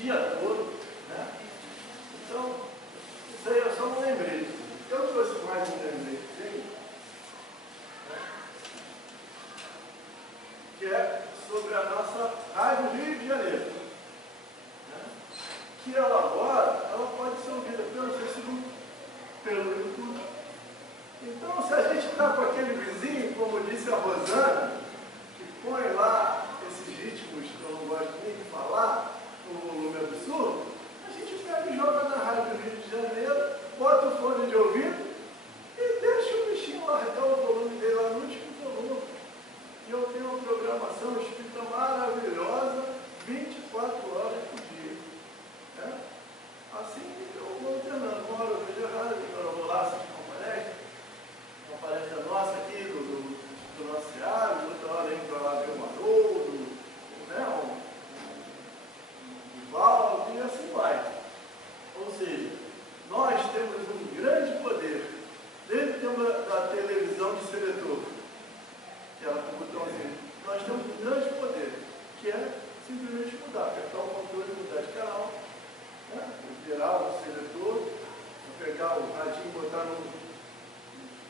dia todo, né? Então, isso aí é só um lembrete. Eu trouxe mais um lembrete aqui, né? Que é sobre a nossa Rádio Rio de Janeiro, né? Que ela agora, ela pode ser ouvida pelo Facebook, pelo YouTube. Então, se a gente está com aquele vizinho, como disse a Rosana, que põe lá esses ritmos que eu não gosto nem de falar, um volume absurdo, a gente pega e joga na Rádio Rio de Janeiro, bota o fone de ouvido e deixa o bichinho largar o volume dele lá no último volume. E eu tenho uma programação espírita maravilhosa, 24 horas por dia. Né? Assim eu vou alternando. Uma hora eu vejo a rádio, agora eu vou lá assistir uma palestra nossa aqui do nosso Seara, outra hora eu entro lá ver o Haroldo, né? O Valdo, e assim vai. Ou seja, nós temos um grande poder, desde o tempo da televisão de seletor, que era com o botãozinho. Nós temos um grande poder, que é simplesmente mudar, apertar o controle e mudar de canal, né? Virar o seletor, pegar o radinho e botar no.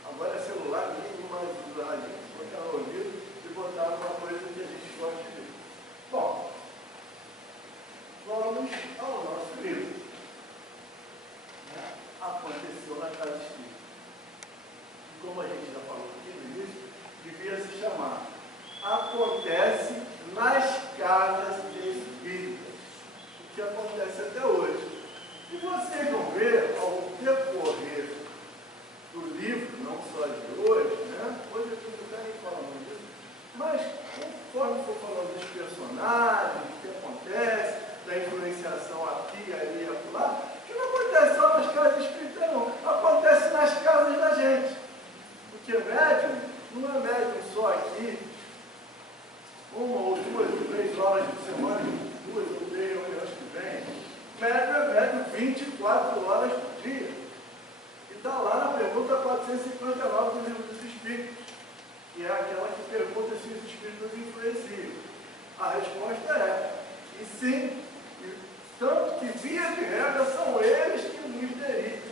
Agora é celular, ninguém mais usa radinho, botar no ouvido e botar uma coisa que a gente gosta de ver. Bom, vamos ao nosso livro. Aconteceu na Casa Espírita. E como a gente já falou aqui no início, devia se chamar Acontece nas Casas de Espíritas, o que acontece até hoje. E vocês vão ver, ao decorrer do livro, não só de hoje, né? Hoje eu não quero nem falando disso, mas conforme for falando dos personagens, o que acontece, da influenciação aqui, ali e acolá, que não acontece só nas casas espíritas, não. Acontece nas casas da gente. Porque médium não é médium só aqui, uma ou duas ou 3 horas de semana, 2 ou 3 horas que vem. Médium é médium 24 horas por dia. E está lá na pergunta 459 do Livro dos Espíritos, que é aquela que pergunta se os espíritos influenciam. A resposta é, e sim, tanto que via de regra são eles que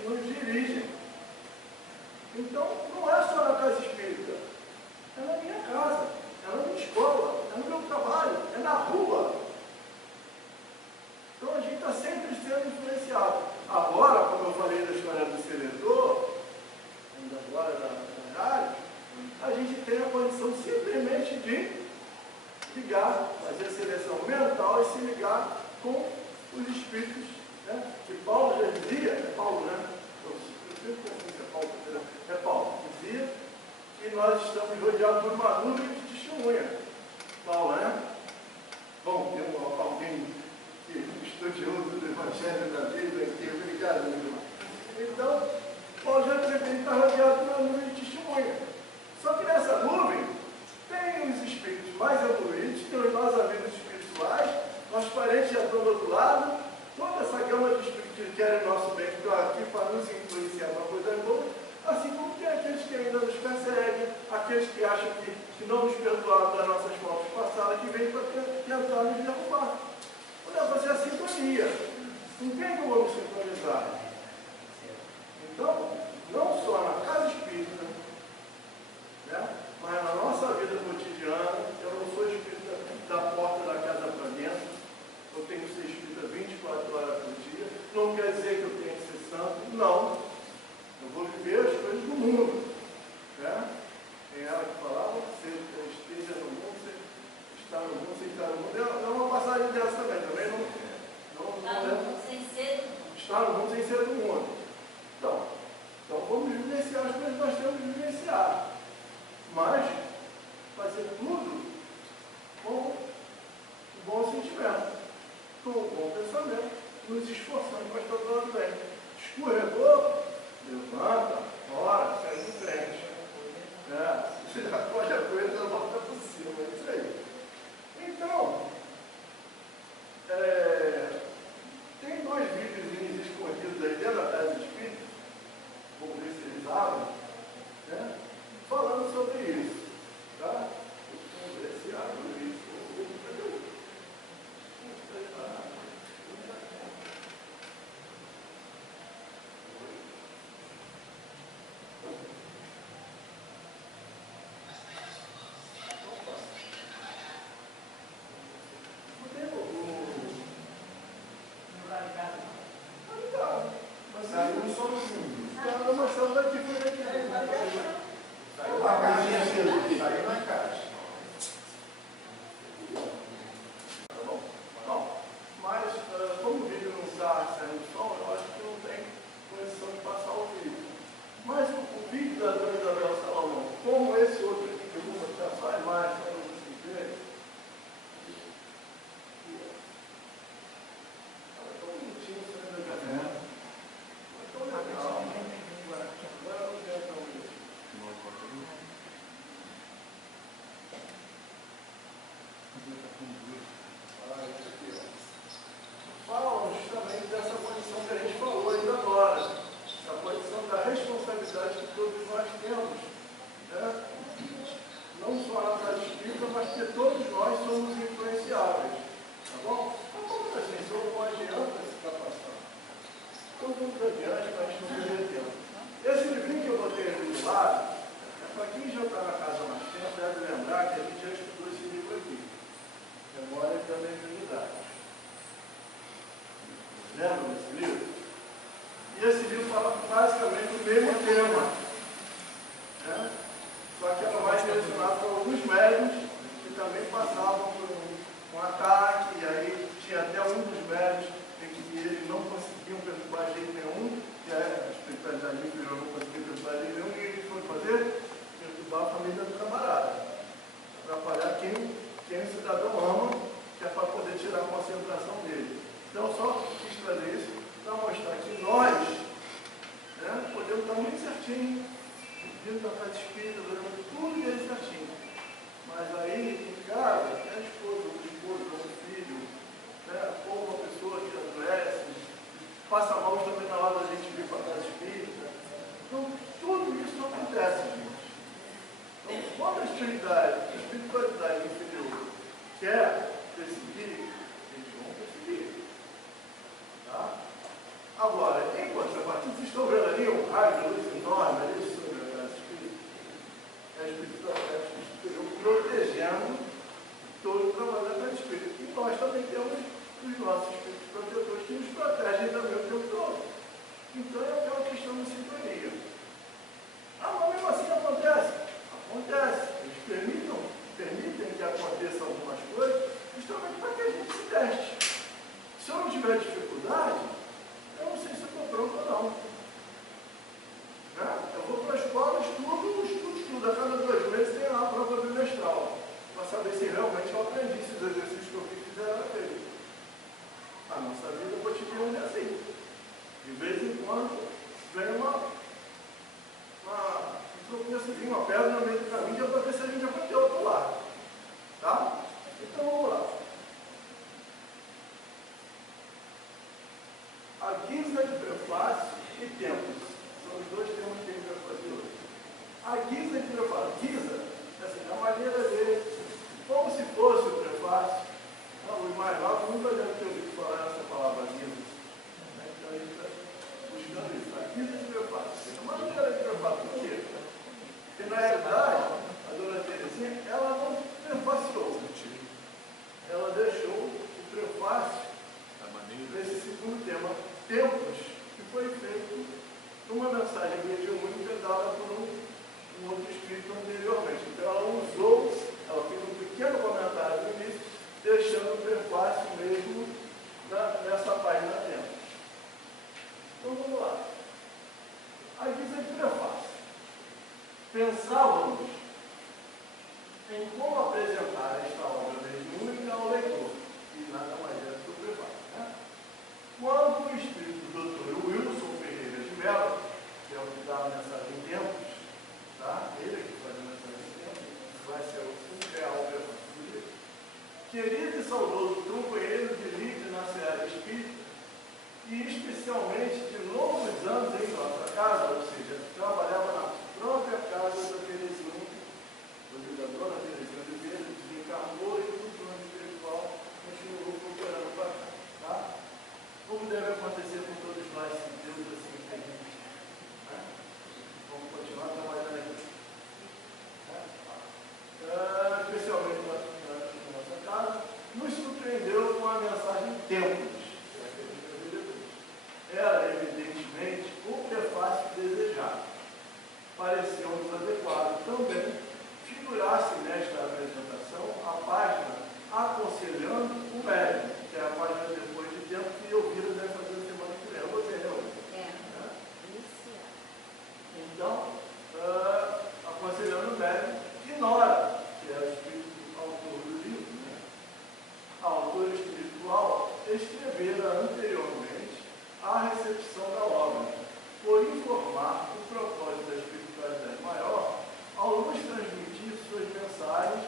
nos dirigem. Então, não é só na casa espírita, é na minha casa, é na minha escola, é no meu trabalho, é na rua. Então a gente está sempre sendo influenciado. Agora, como eu falei da história do seletor, ainda agora da rádio, a gente tem a condição simplesmente de ligar, fazer a seleção mental e se ligar com os espíritos, né? Que Paulo já dizia, é Paulo, né? Eu sempre penso que é Paulo, dizia que nós estamos rodeados por uma nuvem de testemunha. Paulo, né? Bom, tem alguém estudioso do Evangelho da Bíblia aqui, obrigado, meu irmão. Então, Paulo já dizia que ele está rodeado por uma nuvem de testemunha. Só que nessa nuvem tem os espíritos mais evoluídos, tem os nossos amigos espirituais, nossos parentes já estão do outro lado, toda essa gama de espíritos que querem o nosso bem, que estão aqui para nos influenciar uma coisa boa, assim como tem aqueles que ainda nos perseguem, aqueles que acham que não nos perdoaram das nossas faltas passadas, que vêm para tentar nos derrubar. O negócio é a sintonia. Com quem que eu vou me sintonizar? Então, não só na casa espírita, né, mas na nossa vida cotidiana, eu não sou espírita da porta da casa para dentro, eu tenho que ser espírita 24 horas por dia, não quer dizer que eu tenho que ser santo, não. Eu vou viver as coisas do mundo. Né? Tem ela que falava, esteja no mundo, está no mundo, sem estar no mundo. É uma passagem dessa também não está no mundo sem ser do mundo. Está no mundo sem ser do mundo. Então vamos vivenciar as coisas que nós temos que vivenciar. Mas fazer tudo com um bom sentimento, com um bom pensamento, nos esforçando para estar do lado bem. Escorregou, levanta, ora, segue em frente. Você já pode a coisa da volta por cima, é isso aí. Então, tem 2 vídeos escondidos aí dentro da casa espírita, vamos ver se eles abrem, né? Falando sobre isso. Tá? Vamos ver se abre isso. tema, né? Só que ela vai direcionada para alguns médios que também passavam por um ataque, e aí tinha até um dos médios em que eles não conseguiam perturbar de jeito nenhum, que é a espiritualidade inferior, não conseguia perturbar de jeito nenhum, e eles foram fazer? Perturbar a família do camarada, atrapalhar quem o cidadão ama, que é para poder tirar a concentração dele. Então, só quis trazer isso para mostrar que nós, né, podemos estar muito certinho, vindo da casa espírita, tudo bem certinho. Mas aí, em casa, é a esposa, o filho, né, ou uma pessoa que adoece, passa mal também na hora da gente vir para a casa espírita. Então, tudo isso acontece, gente. Então, quando a espiritualidade inferior quer perseguir, eles vão perseguir. Tá? Agora, em contrapartida, vocês estão vendo ali um raio de luz enorme ali sobre a casa espírita? É a espiritualidade superior protegendo todo o trabalho da casa espírita. E nós também temos os nossos espíritos protetores que nos protegem também o tempo todo. Então é aquela questão de sintonia. Ah, mas mesmo assim acontece? Acontece. Eles permitem que aconteçam algumas coisas, justamente para que a gente se teste. Se eu não tiver dificuldade, eu não sei se eu estou pronto ou não. Né? Eu vou para a escola, estudo. A cada 2 meses tem lá a prova bimestral, para saber se realmente eu aprendi se os exercícios que eu fiz eram feitos. A nossa vida cotidiana é assim. De vez em quando vem uma pedra no meio do caminho para ver se a gente já vai ter outro lado. Tá? Então vamos lá. A guisa de prefácio e tempos. São os 2 temas que a gente vai fazer hoje. A guisa de prefácio. Guisa, assim, a maneira dele, como se fosse o prefácio. Não, os mais novos nunca devem ter ouvido falar essa palavra guisa. Então a gente está buscando isso. A guisa de prefácio. A maneira de prefácio, por quê? Porque na realidade, a dona Terezinha, ela não prefaciou. Ela deixou o prefácio nesse segundo tema, tempos, que foi feito numa mensagem mediúnica dada por um outro espírito anteriormente. Então ela fez um pequeno comentário no início, deixando o prefácio mesmo nessa página tempos. Então vamos lá. A guisa de prefácio. Pensávamos em como apresentar esta obra mediúnica ao leitor, e nada mais é do que o prefácio. Né? Quando o espírito do Dr. Wilson Ferreira de Mello, que é o que dá a mensagem em tempos, tá? Ele que faz a mensagem em tempos, vai ser o real prefácio do livro. Querido e saudoso companheiro de lide na seara espírita, e especialmente de longos anos em nossa casa, ou seja, trabalhava na própria casa da Terezinha, da dona Terezinha Oliveira, desencarnou e no plano espiritual continuou procurando para cá. Tá? Como deve acontecer com todos nós, se Deus assim permite. Né? Vamos continuar trabalhando aqui. Né? Especialmente na nossa casa, nos surpreendeu com a mensagem tempos. Era, evidentemente, o prefácio desejado. Pareceu-nos adequado também figurasse nesta apresentação a página aconselhando o médico, que é a página depois de tempo que eu vi deve fazer a semana que vem. Eu vou ter, né? Então, aconselhando o médico, ignora, que é o espírito autor do livro, né? A autora espiritual escrevera anteriormente a recepção da obra, por informar o propósito da espiritualidade maior ao nos transmitir suas mensagens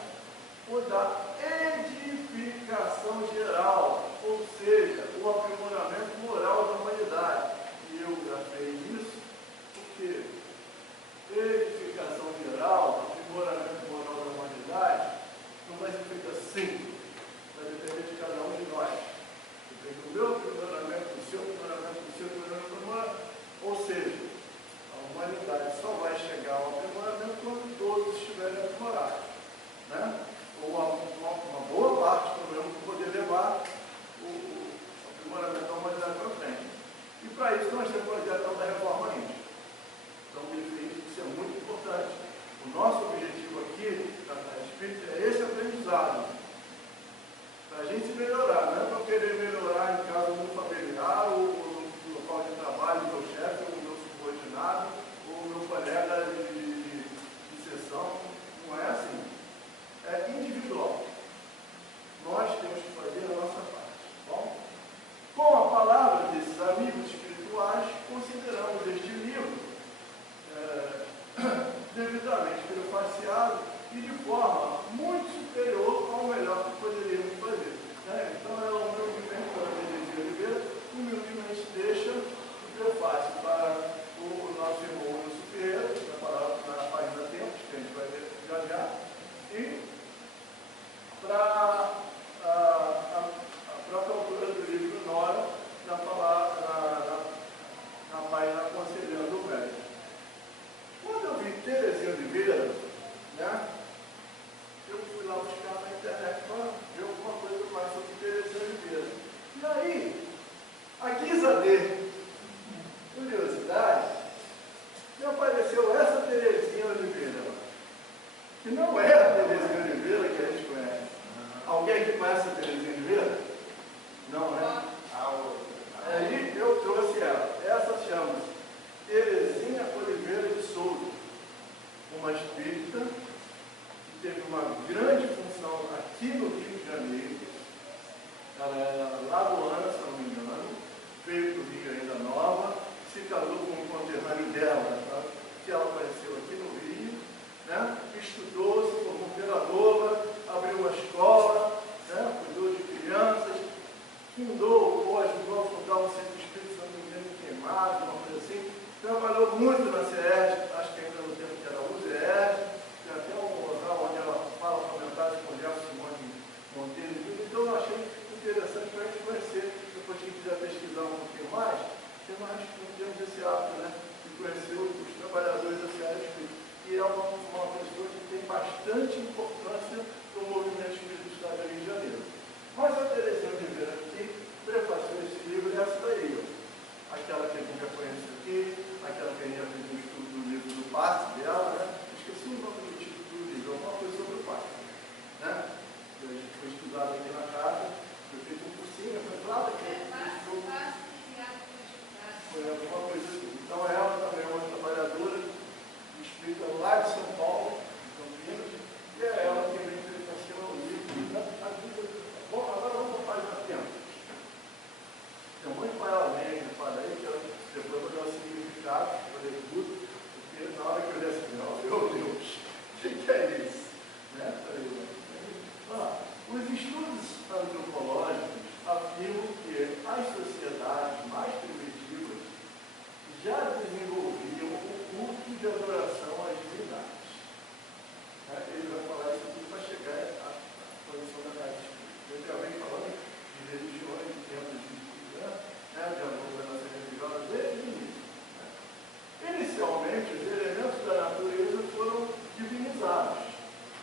ou da edificação geral, ou seja, o aprimoramento moral da humanidade. E eu grafei isso porque edificação geral, aprimoramento moral da humanidade, não vai ser feito assim, vai depender de cada um de nós. Depende do meu aprimoramento, do seu aprimoramento, do seu aprimoramento, ou seja, a humanidade só vai chegar ao aprimoramento quando todos estiverem aprimorados. Né? Ou uma boa parte, pelo menos, para poder levar o aprimoramento da humanidade para frente. E para isso nós temos o projeto da reforma índia. Então, A gente melhorar, não é para querer melhorar em casa no familiar, ou no local de trabalho do meu chefe, ou do meu subordinado, ou do meu colega de sessão. Não é assim. É individual. Nós temos que fazer a nossa parte. Bom? Com a palavra desses amigos espirituais, consideramos este livro devidamente prefaciado e de forma muito superior ao melhor que poderíamos fazer. Então, o meu mentor, Terezinha Oliveira, humildemente deixa o prefácio para o nosso irmão Wilson Ferreira, na página Tempos, que a gente vai ver já, e para a própria autora do livro Nora, na página Aconselhando o Velho. Quando eu vi Terezinha Oliveira, né, eu fui lá buscar na internet para ver alguma coisa mais sobre Terezinha Oliveira. E aí, a guisa de curiosidade, me apareceu essa Terezinha Oliveira, que não é a Terezinha Oliveira que a gente conhece. Alguém que conhece a Terezinha Oliveira? Não, né? Aí eu trouxe ela. Essa chama-se Terezinha Oliveira de Souza, uma espírita que teve uma grande função aqui no Rio de Janeiro. Ela era lagoana, se não me engano, veio para o Rio ainda nova, se casou com um conterrâneo dela, tá? Que ela conheceu aqui no Rio, né? Estudou, se formou pedagoga, abriu uma escola, né? Cuidou de crianças, fundou, ajudou a fundar um centro espírita, se não me engano, em Queimado, uma coisa assim. Trabalhou muito na CERJ, acho que ainda no tempo que era UZERJ, tem até um local onde ela fala comentários com o Jefferson Simone Monteiro e tudo. Então eu achei interessante para a gente conhecer, depois quem quiser pesquisar um pouquinho mais, tem mais não temos esse hábito, né, de conhecer os trabalhadores da CERJ. E é uma pessoa que tem bastante importância no movimento espírita do Estado do Rio de Janeiro. Mas a Terezinha Oliveira aqui prefaciou esse livro e essa daí, ó. Aquela que a gente já conhece aqui, aquela que a gente já fez um estudo do livro do passe dela, né? Esqueci o nome do título do livro, alguma coisa sobre o passe, né? A gente foi estudado aqui na casa, eu fiz um cursinho, foi claro que foi alguma coisa assim. Então ela também é uma trabalhadora espírita lá de São Paulo, de Campinas, e é ela que vem prefaciar o livro. Bom, agora vamos para a página Tempo. Tem muito para ela mesmo, para aí, que eu depois vou dar o significado, vou ler tudo, porque na hora que eu ler assim, meu Deus, o que é isso? Né? Os estudos antropológicos afirmam que as sociedades mais primitivas já desenvolviam o culto de adoração às divindades. Ele vai falar isso tudo para chegar à posição da casa espírita. Eu já venho falando de religiões, de tempos de de organização religiosa desde o início. Inicialmente, os elementos da natureza foram divinizados.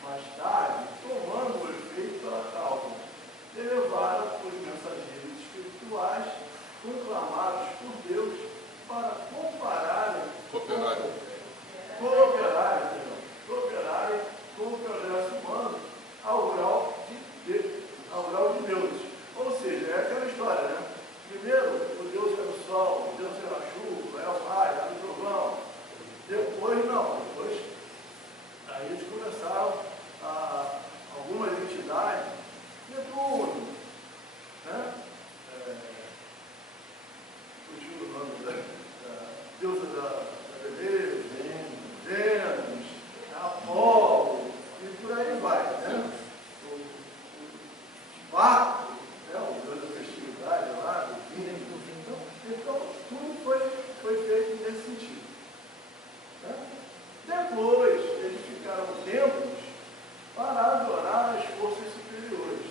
Mais tarde, tomando o efeito pela causa, elevaram os mensageiros espirituais conclamados por Deus para cooperarem com o progresso humano ao grau de Deus. Ou seja, é aquela história, né? Primeiro, o Deus era o sol, o Deus era a chuva, era o raio, era o trovão. Depois, não. Depois, aí eles começaram algumas entidades, Netuno, né? Fugiu o nome da deusa da beleza, Vênus, Apolo, e por aí vai, né? O Baco, né? O deus da festividade lá, do vinho. Então, tudo foi feito nesse sentido. Né? Depois, eles ficaram tempos para adorar as forças superiores.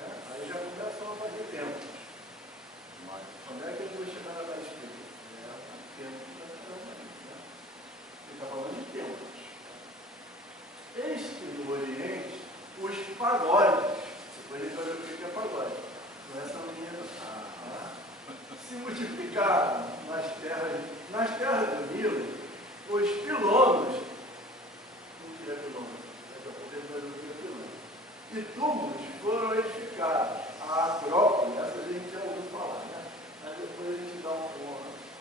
Né? Aí já começam a fazer tempos. Mas quando é que eles vão chegar na base espírita? Tempos da né? Ele está falando de tempos. Eis que no Oriente, os pagodes, depois a gente vai ver o que é pagode. Não é essa menina. Se multiplicaram nas terras do Nilo, os pilonos, o que é pilono? É para poder ver o que é pilono. E túmulos foram edificados caros. A Acrópole, essa a gente já ouviu falar, né? Mas depois a gente dá uma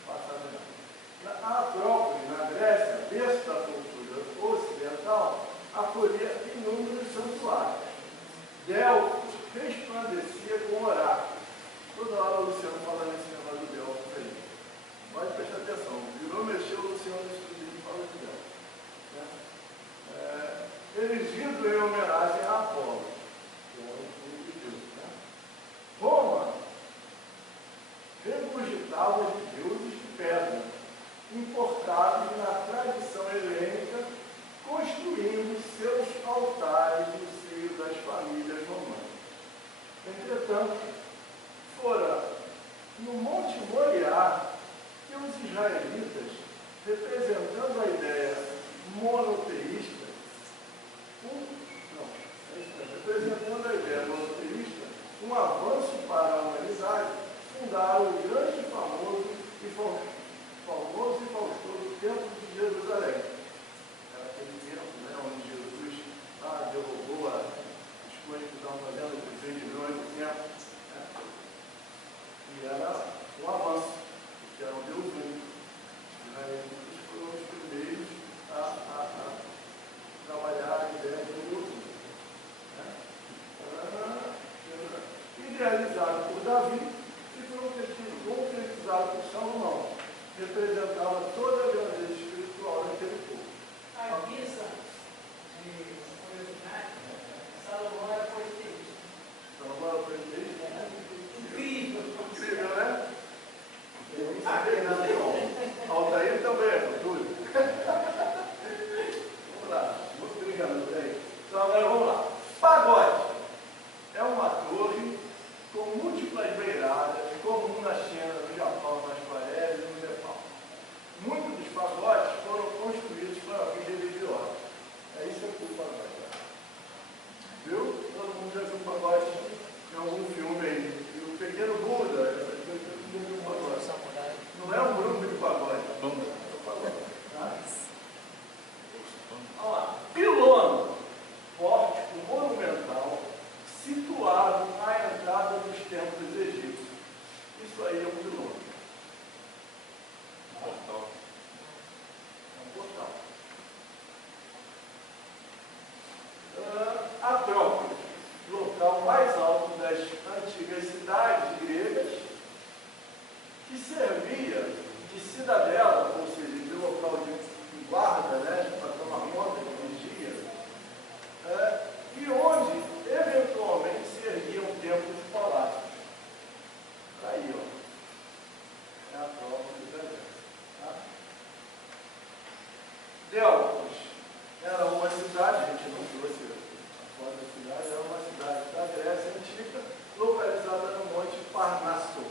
passada nela. A Acrópole, na Grécia, berço da cultura ocidental, acolhia inúmeros santuários. Delfos resplandecia com oráculos. Toda hora o Luciano falando esse negócio do Delfos aí. Pode prestar atenção. Virou, mexeu, o Luciano estudou e fala de Delfos. Né? Erigido em homenagem a Apolo, que era o filho de Deus. Né? Roma regurgitava de deuses de pedra, importados na tradição helênica, construindo seus altares no seio das famílias romanas. Entretanto, fora no Monte Moriá que os israelitas, representando a ideia monoteísta, um avanço para a humanidade, fundaram o grande, famoso e faustoso Templo de Jerusalém. Era aquele templo, né, onde Jesus derrubou as coisas que estavam fazendo, os vendilhões do templo. Né? E era um avanço, porque era um Deus único. Os israelitas foram os primeiros a trabalhar a ideia de Deus único. Idealizado por Davi e concretizado por Salomão, representava toda a grandeza espiritual daquele povo. A missa de curiosidade, Salomão era politeísta. Salomão era politeísta? Incrível! Incrível, né? Altair também é cultura. Vamos lá, muito obrigado, Altair. Então agora vamos lá. Pagode é uma torre com múltiplas beiradas, comum na China, no Japão, nas Coreias e no Nepal. Muitos dos pagodes foram construídos para fins religiosos. É isso que é o pagode. Viu? Todo mundo já viu pagode em algum filme aí. E o Pequeno Buda, essas coisas que viu um pagode. Não é um grupo de pagode. É um pagode. Tá? Olha lá. Pilono, pórtico monumental, situado à entrada dos templos egípcios. Isso aí é um pilono. Portal. É um portal. Acrópole, local mais alto das antigas cidades gregas, que servia de cidadela, ou seja, de local de guarda, né, para tomar conta, de vigia, e onde eventualmente se erguiam templos palácios. Aí, ó. É a prova do Grécia. Tá? Delfos era uma cidade, a gente não trouxe a foto da cidade, era uma cidade da Grécia antiga, localizada no Monte Parnasso.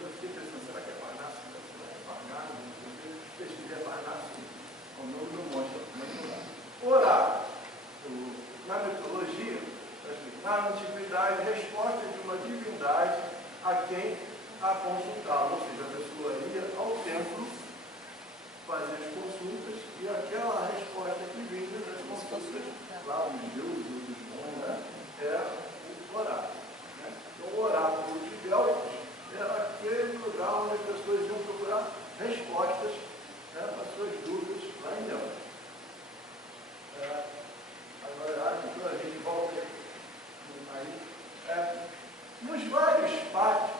Eu fiquei pensando, será que é Parnasso? Será que é Parnasso? Eu pesquisei Parnasso, o nome do monte, oráculo. Na mitologia, na antiguidade, resposta de uma divindade a quem a consultava, ou seja, a pessoa ia ao templo fazer as consultas e aquela resposta que vinha das consultas, lá dos deuses, dos bons, né, era o oráculo. Né? Então, o oráculo de Delfos era aquele lugar onde as pessoas iam procurar respostas, né, para suas dúvidas lá em Delfos. Agora, a gente volta aí. Nos vários pátios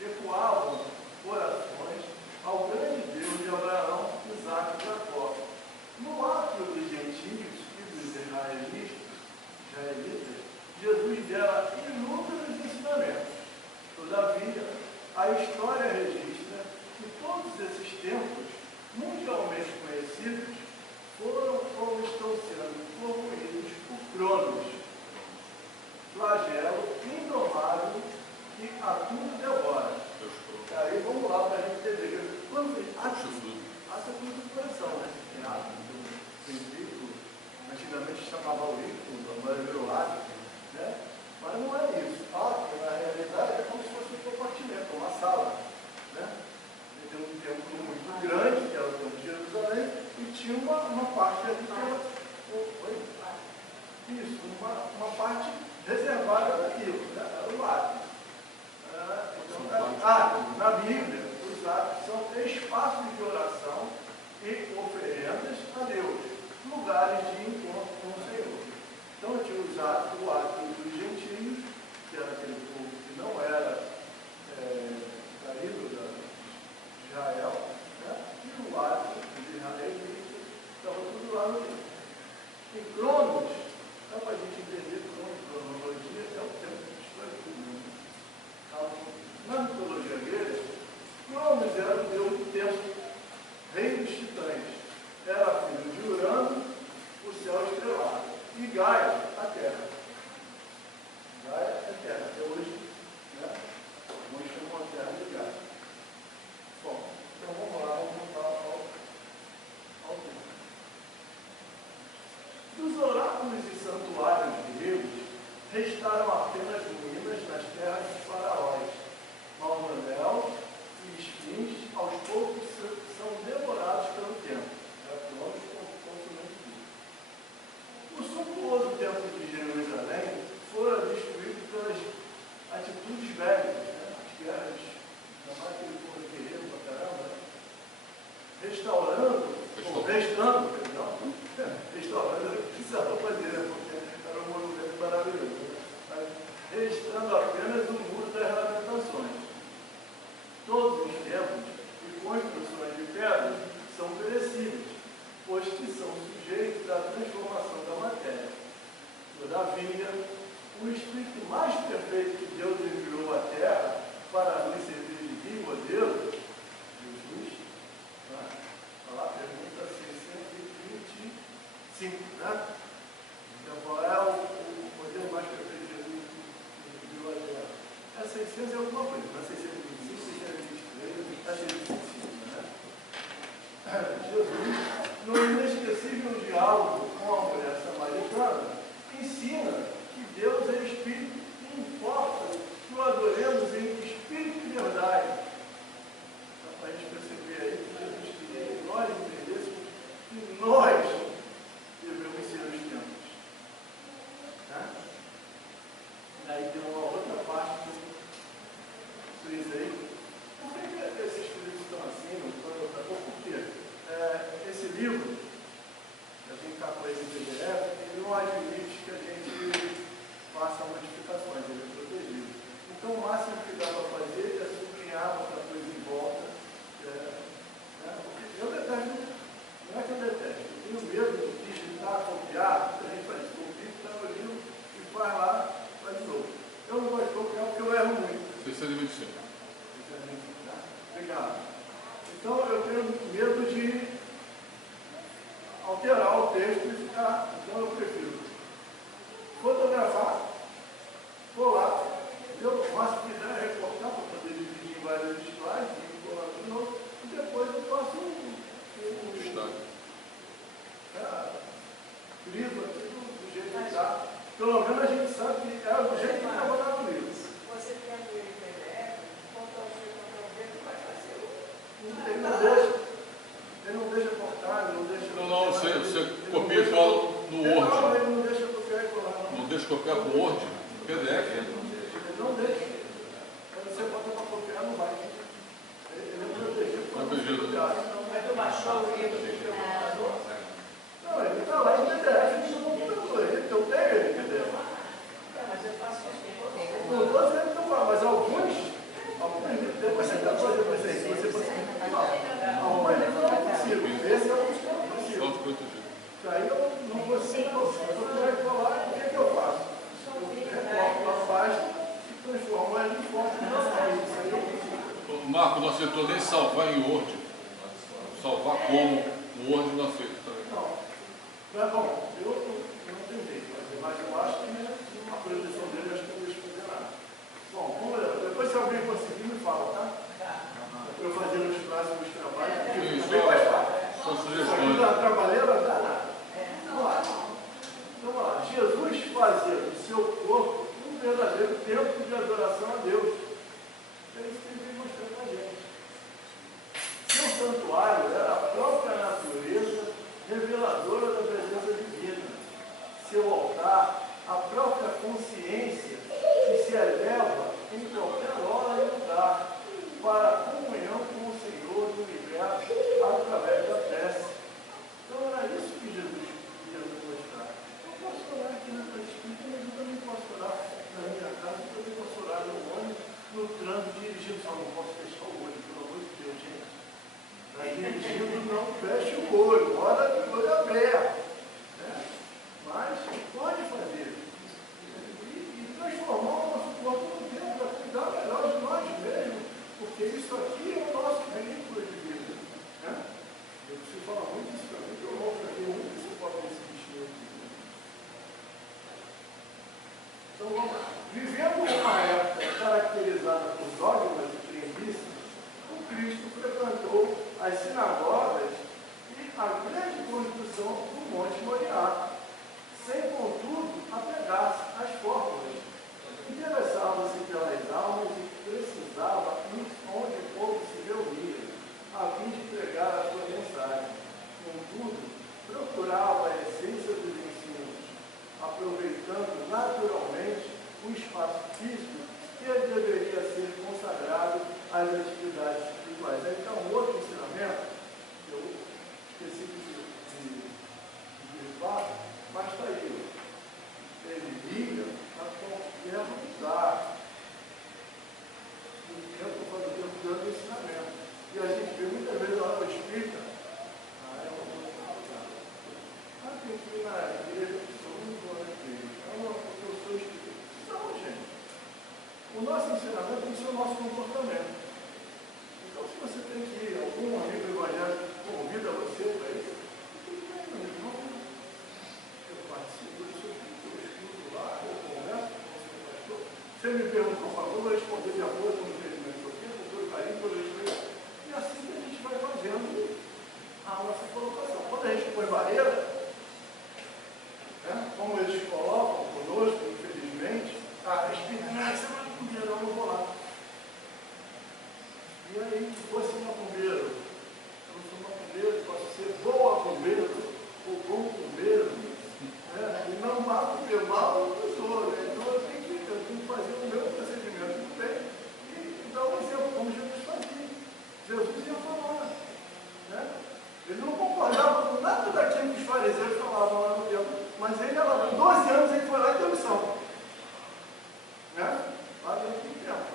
ecoavam orações ao grande Deus de Abraão, Isaac e Jacó. No átrio dos gentios e dos israelitas, Jesus dera inúmeros ensinamentos. Todavia, a história registra que todos esses templos, mundialmente conhecidos, foram ou estão sendo concluídos por Cronos, flagelo indomável que a tudo devora. Aí vamos lá para a gente entender. Quando ato é tudo do coração, né? Tem ato, tem líquido. Antigamente chamava o líquido, agora virou ato, né? Mas não é isso. Ato, na realidade, é como se fosse um compartimento, uma sala, né? Tem um templo muito grande, que era o templo de Jerusalém, e tinha uma parte ali que era uma parte reservada daquilo, né? O restando, perdão, restaurando, precisava fazer, né? Porque era um monumento maravilhoso. Mas restando apenas o muro das lamentações. Todos os templos e construções de pedra são perecíveis, pois que são sujeitos à transformação da matéria. Todavia, o Espírito mais perfeito que Deus enviou à Terra para nos servir de guia e modelo, Jesus, olha lá, pergunta 625, né? Então, qual é o modelo mais perfeito que Jesus enviou à Terra? É 600 e alguma coisa, não é 625, 623, é 625, né? Jesus, no inesquecível diálogo com a mulher samaritana, ensina que Deus é Espírito e importa que o adoremos em Espírito e verdade. Então, para a gente perceber aí que Jesus queria que nós entendêssemos que nós devemos ser os templos. Né? Aí tem uma outra parte do isso aí. Por que esses espíritos estão assim? Por quê? Esse livro, eu tenho que estar com ele em PDF, ele não admite que a gente faça modificações, ele é protegido. Então, o máximo que dá para fazer é sublinhar outra coisa em volta. Eu detesto, não é que eu detesto, eu tenho medo de digitar, copiar, a gente faz copia, está no livro e faz lá, faz de novo. Eu não gosto de copiar porque eu erro muito. Você se admitiu. Obrigado. Então, eu tenho medo de alterar o texto e ficar. Então, eu prefiro fotografar, colar, eu faço que quiser recortar para poder dividir em vários slides e colar de novo, e depois eu faço livro aqui do jeito que está. Pelo menos a gente sabe que é do jeito que trabalhar no livro. Você tem a ver em PDF, Ctrl+C, Ctrl+V, vai fazer o... Ele não deixa. Ele não deixa cortar, ele não deixa. Não, você copia e cola no Word. Não, ele não deixa copiar e colar. Não deixa copiar para o Word, PDF. Ele não deixa. Quando você bota para copiar, não vai. Ele é protegido. Mas tu baixou o livro do teu computador? Não, ele está lá em PDF no computador. Então pega ele em PDF. Mas eu faço isso. Não estou dizendo que não vai, mas alguns depois você pode fazer para você. Você consegue. Alguns livros eu não consigo. Esse é um dos que eu não consigo. Aí eu não consigo. Se eu quiser colar, o que é que eu faço? Eu recorto a página e transformo ela em foto. Isso aí eu consigo. Marco, não aceitou nem salvar em Word. Salvar como no Word não aceita também. Não é bom. Eu não tentei fazer, mas eu acho que a proteção dele acho que não deixa fazer nada. Bom, vamos ver. Depois se alguém conseguir, me fala, tá? Para eu fazer nos próximos trabalhos. Isso, Bem mais fácil. são Isso aqui sugestões. da trabalheira dá nada. Vamos lá. Então, vamos lá. Jesus fazia do seu corpo um verdadeiro templo de adoração a Deus. É isso que ele vem mostrando para a gente. Seu santuário era a própria natureza reveladora da presença divina. Seu altar, a própria consciência que se eleva em qualquer hora e lugar para a comunhão com o Senhor do universo através da prece. Então era isso que Jesus queria nos mostrar. Eu posso orar aqui na casa espírita, mas eu também posso orar na minha casa, eu também posso orar no ônibus, no trânsito, dirigindo. Só não posso fechar o olho, pelo amor de Deus, gente. Está dirigindo, não feche o olho, ora de olho aberto. Né? Mas pode fazer. E transformar o nosso corpo no templo para cuidar melhor de nós mesmos, porque isso aqui é o nosso veículo de vida. Né? Eu preciso falar muito isso para mim, que eu vou fazer muito esse copo desse bichinho aqui. Então vamos lá. Vivendo uma época caracterizada por dogmas e crendices, o Cristo frequentou as sinagogas e a grande construção do Monte Moriá, sem, contudo, apegar-se às fórmulas. Interessava-se pelas almas e precisava ir onde o povo se reunia, a fim de pregar a sua mensagem. Contudo, procurava a essência dos ensinos, aproveitando naturalmente o espaço físico que deveria ser consagrado às atividades espirituais. Aí está um outro ensinamento, eu esqueci de O nosso ensinamento tem que ser o nosso comportamento. Então, se você tem que ir, algum amigo evangélico convida você para isso, tudo bem, meu irmão. Eu participo do seu estudo lá, eu converso com o seu pastor. Você me pergunta, por favor, eu vou responder de acordo com o entendimento que eu tenho, com todo carinho, todo respeito. E assim que a gente vai fazendo a nossa colocação. Quando a gente põe barreira, como eles colocam conosco, infelizmente, espírito, você vai comer, eu não vou lá. E aí, se fosse macumbeiro, eu não sou macumbeiro, posso ser bom macumbeiro, ou bom macumbeiro, e não mato o meu mal, eu não sou, né? Então eu tenho que fazer o meu procedimento muito bem e dar um exemplo, como Jesus fazia. Jesus ia falar, né? Ele não concordava com nada daquilo que os fariseus falavam lá no templo, mas ele, com 12 anos, ele foi lá e deu missão. Né? Lá dentro do templo.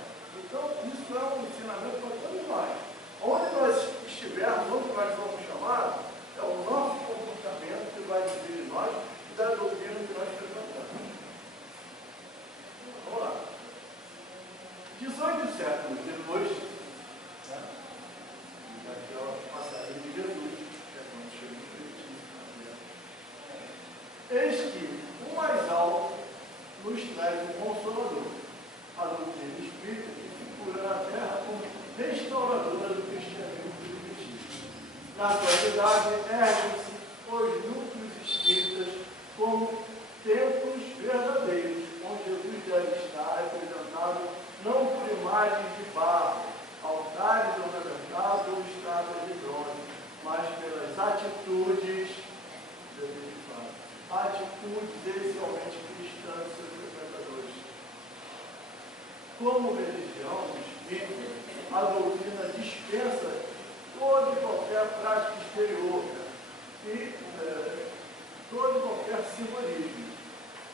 Então, isso é um ensinamento para todos nós. Onde nós estivermos, onde nós vamos chamar, é o nosso comportamento que vai dizer de nós e da doutrina que nós frequentamos. Vamos lá. 18 séculos depois, né, daquela passagem de Jesus, que é quando chega o Espiritismo, eis que o mais alto nos traz um consolador, a doutrina espírita que figura na terra como restauradora do cristianismo primitivo. Na atualidade, erguem-se os núcleos espíritas como templos verdadeiros, onde Jesus deve estar representado não por imagens de barro, altares ornamentados ou estátuas de bronze, mas pelas atitudes, essencialmente cristãs dos seus frequentadores. Como religião espírita, a doutrina dispensa toda e qualquer prática exterior e todo e qualquer simbolismo,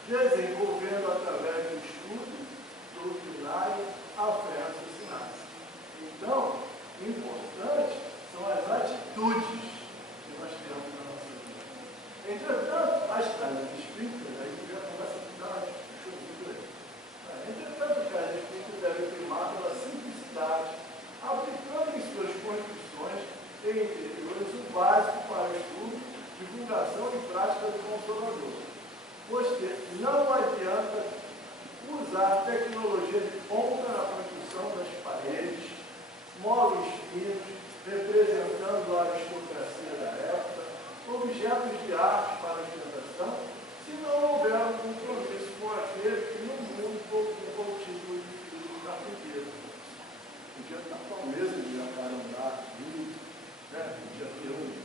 desenvolvendo através do estudo doutrinário a fé raciocinada. Então, importante são as atitudes que nós temos na nossa vida. Entretanto, as casas espíritas, aí já começa a ficar chovido aí. Entretanto, as casas espíritas devem primar pela simplicidade, aplicando em suas constituições e interiores o básico para o estudo, divulgação e prática do Consolador. Pois que não adianta usar tecnologia de ponta na construção das paredes, móveis finos, representando a aristocracia da época, objetos de arte para ostentação, se não houver um compromisso com aquele que no mundo pouco o título de filho do carpinteiro. Podia estar com a mesa de jacarandá aqui, podia ter um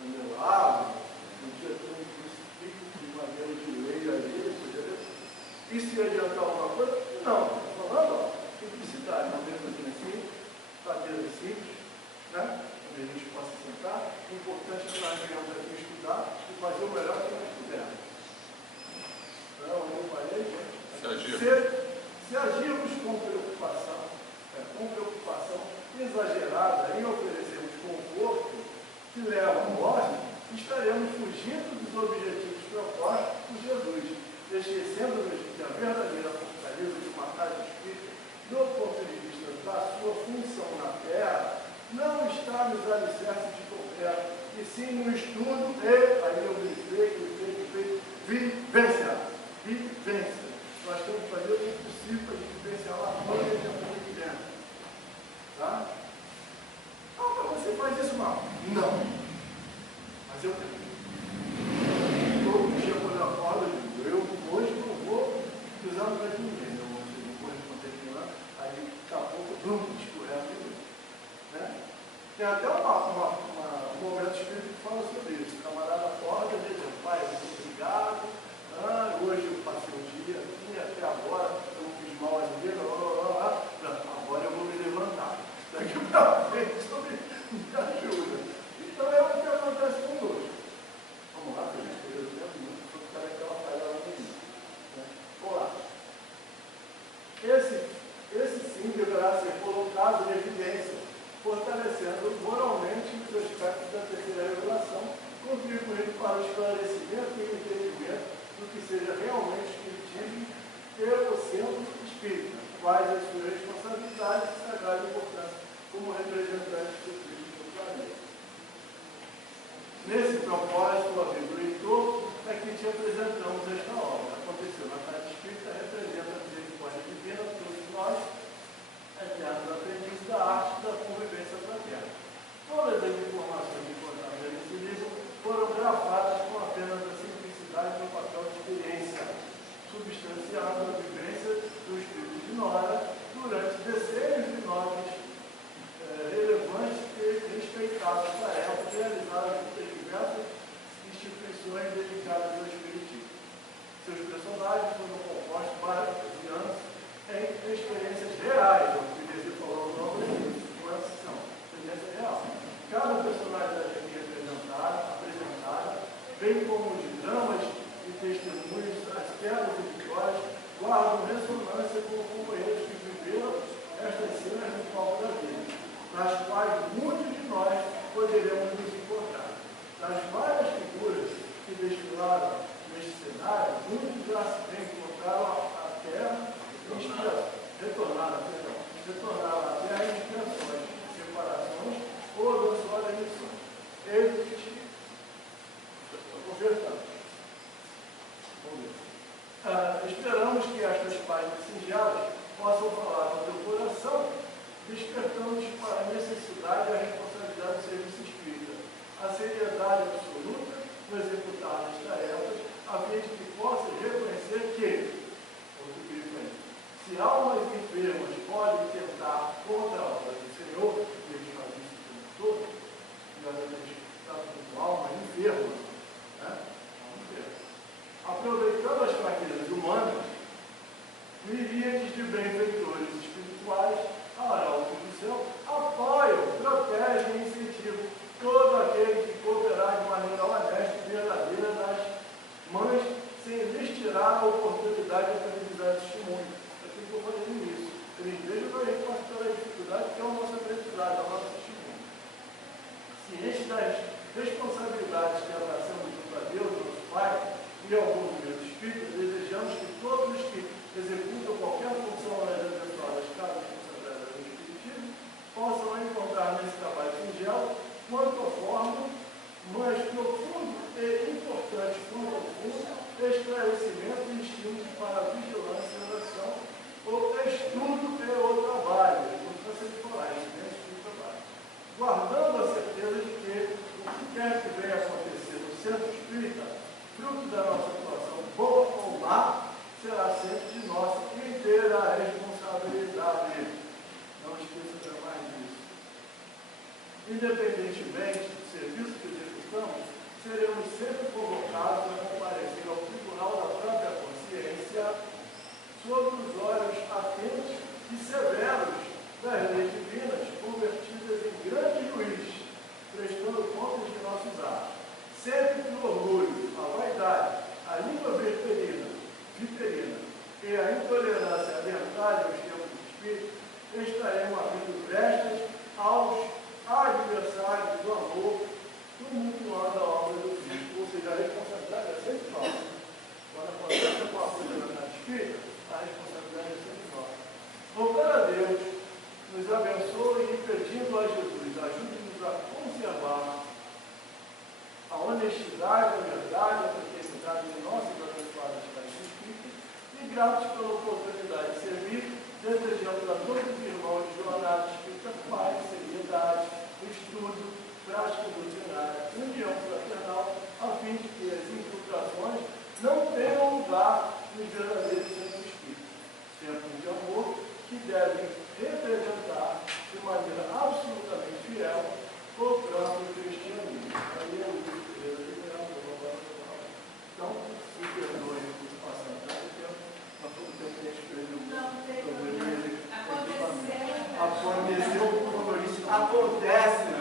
candelabro, podia ter um crucifixo de madeira de lei ali, podia ter. E se adiantar alguma coisa? Não. Estou falando, simplicidade, uma mesazinha assim, cadeiras simples, né? Onde a gente possa sentar. O importante é que nós venhamos aqui estudar e fazer o melhor que nós pudermos. Então, eu falei, se agirmos com preocupação exagerada em oferecermos conforto que leva à morte, estaremos fugindo dos objetivos propostos por Jesus, esquecendo-nos que a verdadeira fortaleza de uma casa espírita, do ponto de vista da sua função na terra, não está nos alicerces de concreto, e sim no estudo e, aí eu grifei, vivência. Nós temos que fazer o possível para vivenciar lá fora e aqui dentro. Tá? Mas você faz isso mal? Não. Mas eu tenho. Todo dia quando eu acordo, eu hoje não vou usar para ninguém. Eu não vou responder aqui lá, aí daqui a pouco, escorrega tudo. Né? Tem até um momento espírita que fala sobre isso. O camarada acorda e diz, pai, muito obrigado. Hoje eu passei o dia aqui, até agora eu não fiz mal a ninguém, agora eu vou me levantar. Daqui para frente, me ajuda. Então é o que acontece conosco. Vamos lá, para a gente ter o tempo, para ficar aquela falha lá no início. Vamos lá. Esse sim deverá ser colocado em evidência, fortalecendo moralmente os aspectos da terceira revelação, contribuindo para o esclarecimento e entendimento do que seja realmente espiritismo e o centro espírita. quais as suas responsabilidades e sagrada importância como representantes de Cristo no planeta. Nesse propósito, o amigo leitor, é que te apresentamos esta obra. Aconteceu na Casa Espírita, representa a misericórdia divina de todos nós, eternos aprendizes da arte da convivência fraterna. Todas as informações encontradas nesse livro foram gravadas com apenas a simplicidade do papel de experiência, substanciando a vivência do espírito de Nora durante decênios de nomes relevantes e respeitadas tarefas realizadas por diversas instituições dedicadas ao espiritismo. Seus personagens foram compostos vários anos em experiências reais, o que Desi falou no nome disso, não é ficção, experiência real. Cada personagem aqui apresentada, bem como os dramas e testemunhos, as quedas e vitórias, guardam ressonância com companheiros que viveram estas cenas no palco da vida, nas quais muitos de nós poderemos nos encontrar. Das várias figuras que desfilaram neste cenário, muitos já se encontraram à terra retornaram à terra em expiações, separações ou abençoadas missões. Eles conversamos. Esperamos que estas páginas singelas possam falar no teu coração, despertando-nos para a necessidade e a responsabilidade do serviço espírita, a seriedade absoluta no executar as tarefas, a fim de que possas reconhecer que, se almas enfermas podem tentar contra a obra do Senhor, e eles fazem isso o tempo todo, e a gente está com alma enferma, né? Aproveitando as fraquezas humanas, miríades de benfeitores espirituais, arautos do céu, apoiam, protegem e incentivam todo aquele que cooperar de maneira honesta e verdadeira nas mães, sem lhes tirar a oportunidade de aprendizagem e testemunho. Eu estou fazendo isso. Eles vejam que a gente passa pela dificuldade, que é a nossa aprendizagem, é o nosso testemunho. Ciente das responsabilidades que abraçamos junto a Deus, nosso Pai, e ao movimento espírita, desejamos que todos os que executam qualquer função nas abençoadas casas consagradas ao Espiritismo possam encontrar nesse trabalho singelo quanto à forma, mas profundo e importante quanto ao fundo, esclarecimento e estímulo para a vigilância e oração, o estudo e o trabalho. Não precisa de falar, isso é estudo e trabalho. Guardando a certeza de que o que quer que venha acontecer no centro espírita, fruto da nossa atuação, boa ou má, será sempre de nossa inteira responsabilidade. Não esqueça jamais disso. Independentemente do serviço que executamos, seremos sempre convocados a comparecer ao tribunal da própria consciência sob os olhos atentos e severos das leis divinas, convertidas em grande juiz, prestando contas de nossos atos. Sempre que o orgulho, a vaidade, a língua viperina e a intolerância adentrarem os tempos do Espírito, estaremos abrindo brestas aos adversários do amor, tumultuando a obra do Cristo. Ou seja, a responsabilidade é sempre nossa. Quando acontece com a coisa na casa espírita, a responsabilidade é sempre nossa. Rogando a Deus, nos abençoe e pedindo a Jesus, ajude-nos a conservar a honestidade, a verdade, a fraternidade de nossas abençoadas casas espíritas e gratos pela oportunidade de servir, desejando a todos os irmãos de jornada espírita paz, seriedade, estudo, prática doutrinária, união fraternal, a fim de que as infiltrações não tenham lugar nos verdadeiros centros espíritas. Tempos de amor que devem representar de maneira absolutamente fiel o próprio cristianismo. Aí é o livro então, se perdoe por passar tanto tempo, mas todo tempo que a gente perdeu. Não, aconteceu. Aconteceu, como eu disse, acontece.